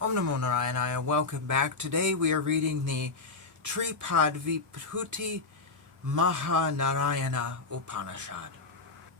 Om Namo Narayana, welcome back. Today we are reading the Tripadvibhuti Mahanarayana Upanishad.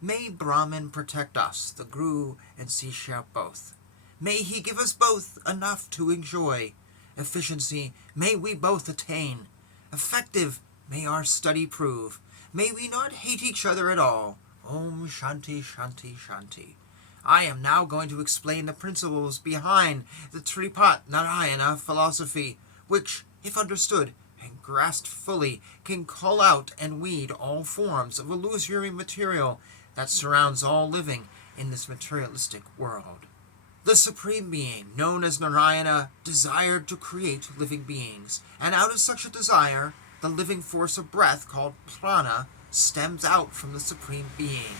May Brahman protect us, the Guru and Sishya both. May he give us both enough to enjoy. Efficiency may we both attain. Effective may our study prove. May we not hate each other at all. Om Shanti Shanti Shanti. I am now going to explain the principles behind the Tripat Narayana philosophy, which, if understood and grasped fully, can cull out and weed all forms of illusory material that surrounds all living in this materialistic world. The Supreme Being, known as Narayana, desired to create living beings, and out of such a desire, the living force of breath called prana stems out from the Supreme Being.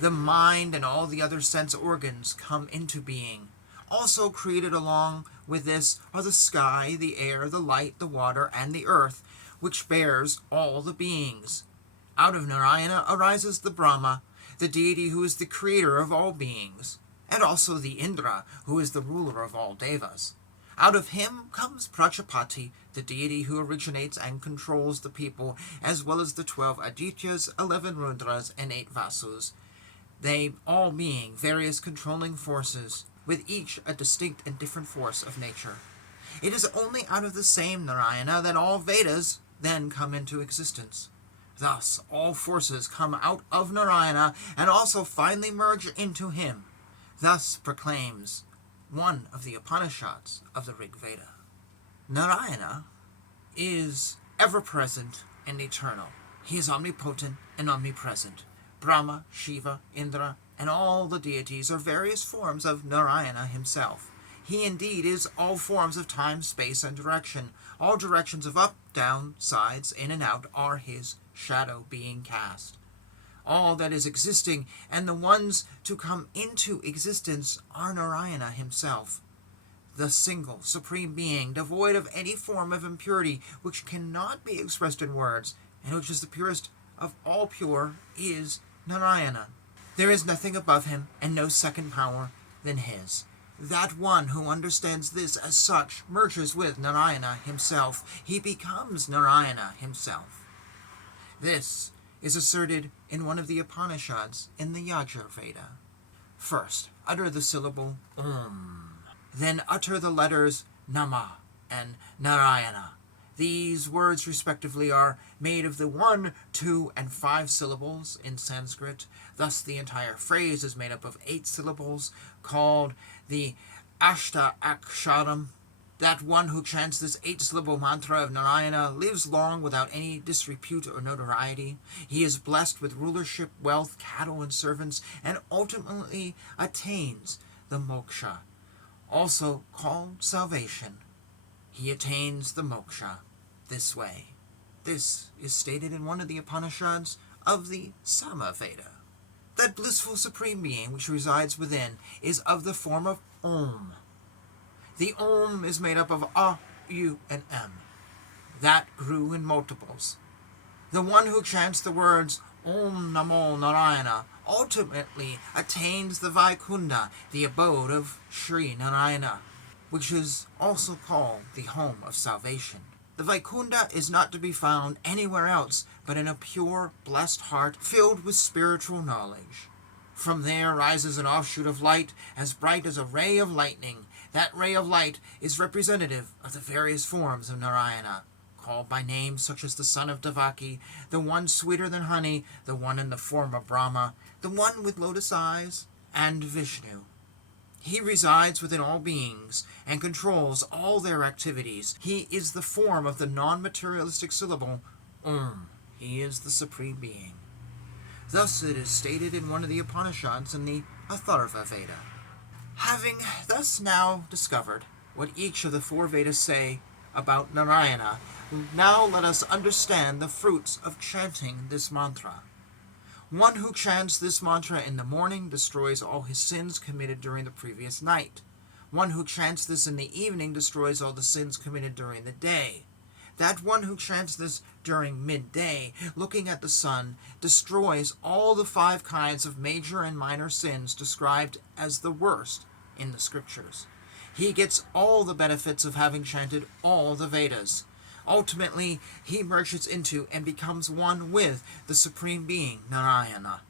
The mind and all the other sense organs come into being. Also created along with this are the sky, the air, the light, the water, and the earth, which bears all the beings. Out of Narayana arises the Brahma, the deity who is the creator of all beings, and also the Indra, who is the ruler of all devas. Out of him comes Prajapati, the deity who originates and controls the people, as well as the 12 Adityas, 11 Rudras, and 8 Vasus. They all being various controlling forces, with each a distinct and different force of nature. It is only out of the same Narayana that all Vedas then come into existence. Thus, all forces come out of Narayana and also finally merge into him. Thus proclaims one of the Upanishads of the Rig Veda. Narayana is ever-present and eternal. He is omnipotent and omnipresent. Brahma, Shiva, Indra, and all the deities are various forms of Narayana himself. He indeed is all forms of time, space, and direction. All directions of up, down, sides, in and out are his shadow being cast. All that is existing and the ones to come into existence are Narayana himself. The single, supreme being, devoid of any form of impurity, which cannot be expressed in words, and which is the purest of all pure, is Narayana. There is nothing above him, and no second power than his. That one who understands this as such merges with Narayana himself. He becomes Narayana himself. This is asserted in one of the Upanishads in the Yajurveda. First, utter the syllable Om. Then utter the letters Nama and Narayana. These words, respectively, are made of the 1, 2, and 5 syllables in Sanskrit. Thus, the entire phrase is made up of 8 syllables, called the Ashta Aksharam. That one who chants this 8-syllable mantra of Narayana lives long without any disrepute or notoriety. He is blessed with rulership, wealth, cattle, and servants, and ultimately attains the moksha, also called salvation. He attains the moksha this way. This is stated in one of the Upanishads of the Samaveda. That blissful supreme being which resides within is of the form of Om. The Om is made up of A, U, and M. That grew in multiples. The one who chants the words Om Namo Narayana ultimately attains the Vaikunta, the abode of Sri Narayana, which is also called the home of salvation. The Vaikunta is not to be found anywhere else but in a pure, blessed heart filled with spiritual knowledge. From there rises an offshoot of light as bright as a ray of lightning. That ray of light is representative of the various forms of Narayana, called by names such as the son of Devaki, the one sweeter than honey, the one in the form of Brahma, the one with lotus eyes, and Vishnu. He resides within all beings and controls all their activities. He is the form of the non-materialistic syllable Om. He is the Supreme Being. Thus it is stated in one of the Upanishads in the Atharva Veda. Having thus now discovered what each of the 4 Vedas say about Narayana, now let us understand the fruits of chanting this mantra. One who chants this mantra in the morning destroys all his sins committed during the previous night. One who chants this in the evening destroys all the sins committed during the day. That one who chants this during midday, looking at the sun, destroys all the 5 kinds of major and minor sins described as the worst in the scriptures. He gets all the benefits of having chanted all the Vedas. Ultimately, he merges into and becomes one with the Supreme Being, Narayana.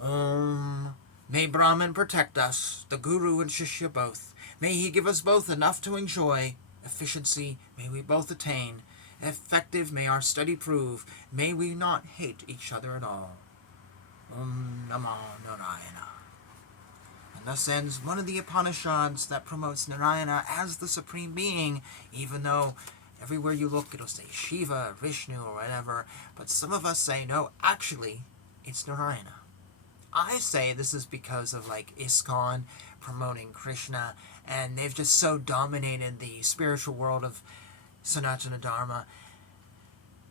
Om. May Brahman protect us, the Guru and Shishya both. May he give us both enough to enjoy. Efficiency may we both attain. Effective may our study prove. May we not hate each other at all. Om Namah Narayana. And thus ends one of the Upanishads that promotes Narayana as the Supreme Being, even though everywhere you look it'll say Shiva, Vishnu, or whatever, but some of us say, no, actually, it's Narayana. I say this is because of like ISKCON promoting Krishna, and they've just so dominated the spiritual world of Sanatana Dharma.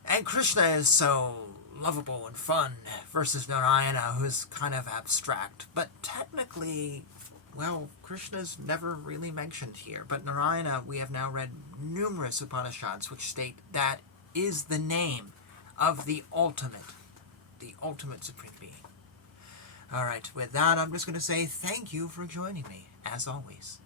And Krishna is so lovable and fun versus Narayana, who's kind of abstract. But technically, well, Krishna's never really mentioned here. But Narayana, we have now read numerous Upanishads which state that is the name of the ultimate Supreme Being. Alright, with that, I'm just going to say thank you for joining me, as always.